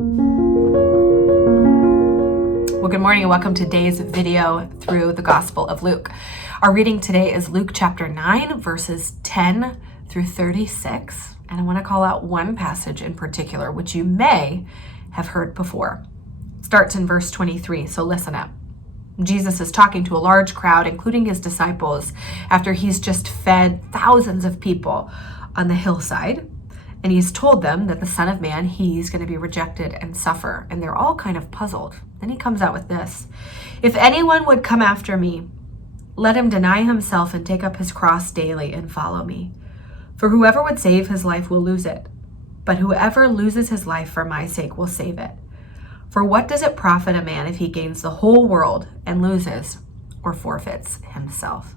Well, good morning and welcome to today's video through the Gospel of Luke. Our reading today is Luke chapter 9, verses 10 through 36. And I want to call out one passage in particular, which you may have heard before. It starts in verse 23, so listen up. Jesus is talking to a large crowd, including his disciples, after he's just fed thousands of people on the hillside. And he's told them that the Son of Man, he's going to be rejected and suffer. And they're all kind of puzzled. Then he comes out with this. If anyone would come after me, let him deny himself and take up his cross daily and follow me. For whoever would save his life will lose it. But whoever loses his life for my sake will save it. For what does it profit a man if he gains the whole world and loses or forfeits himself?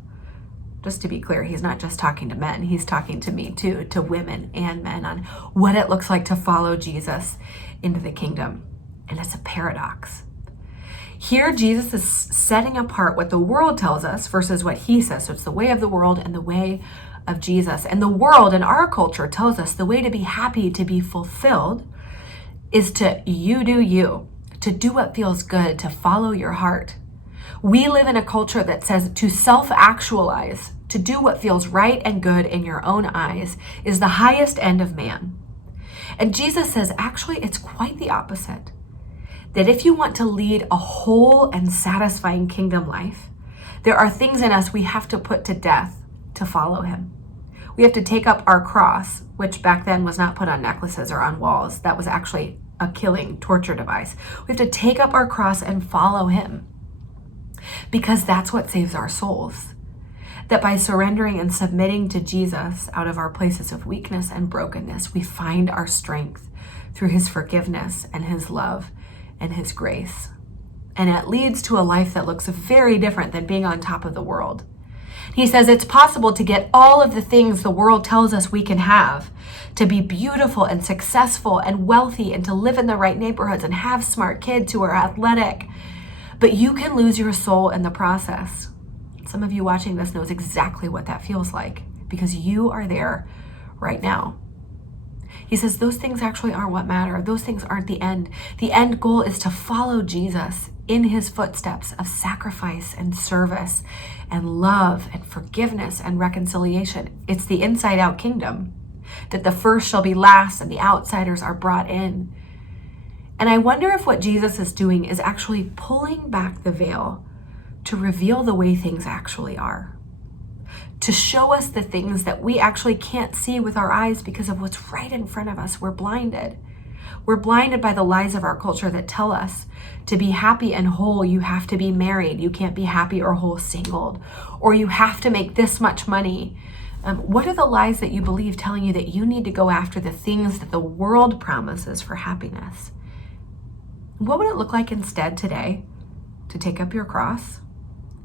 Just to be clear, he's not just talking to men, he's talking to me too, to women and men, on what it looks like to follow Jesus into the kingdom. And it's a paradox. Here, Jesus is setting apart what the world tells us versus what he says. So it's the way of the world and the way of Jesus. And the world in our culture tells us the way to be happy, to be fulfilled, is to you do you, to do what feels good, to follow your heart. We live in a culture that says to self-actualize, to do what feels right and good in your own eyes, is the highest end of man. And Jesus says, actually, it's quite the opposite. That if you want to lead a whole and satisfying kingdom life, there are things in us we have to put to death to follow him. We have to take up our cross, which back then was not put on necklaces or on walls. That was actually a killing, torture device. We have to take up our cross and follow him. Because that's what saves our souls. That by surrendering and submitting to Jesus out of our places of weakness and brokenness, we find our strength through his forgiveness and his love and his grace. And it leads to a life that looks very different than being on top of the world. He says it's possible to get all of the things the world tells us we can have, to be beautiful and successful and wealthy and to live in the right neighborhoods and have smart kids who are athletic. But you can lose your soul in the process. Some of you watching this knows exactly what that feels like because you are there right now. He says those things actually aren't what matter. Those things aren't the end. The end goal is to follow Jesus in his footsteps of sacrifice and service and love and forgiveness and reconciliation. It's the inside out kingdom that the first shall be last and the outsiders are brought in. And I wonder if what Jesus is doing is actually pulling back the veil to reveal the way things actually are. To show us the things that we actually can't see with our eyes because of what's right in front of us. We're blinded. We're blinded by the lies of our culture that tell us to be happy and whole, you have to be married. You can't be happy or whole singled. Or you have to make this much money. What are the lies that you believe telling you that you need to go after the things that the world promises for happiness? What would it look like instead today to take up your cross,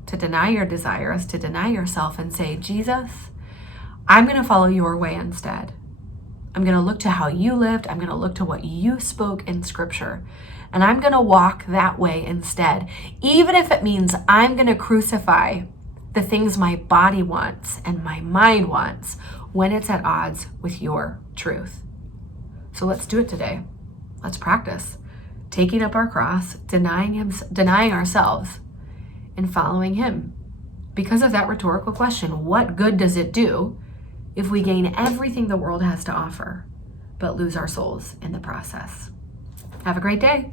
to deny your desires, to deny yourself and say, Jesus, I'm going to follow your way instead. I'm going to look to how you lived. I'm going to look to what you spoke in scripture. And I'm going to walk that way instead, even if it means I'm going to crucify the things my body wants and my mind wants when it's at odds with your truth. So let's do it today. Let's practice taking up our cross, denying ourselves, and following him. Because of that rhetorical question, what good does it do if we gain everything the world has to offer, but lose our souls in the process? Have a great day.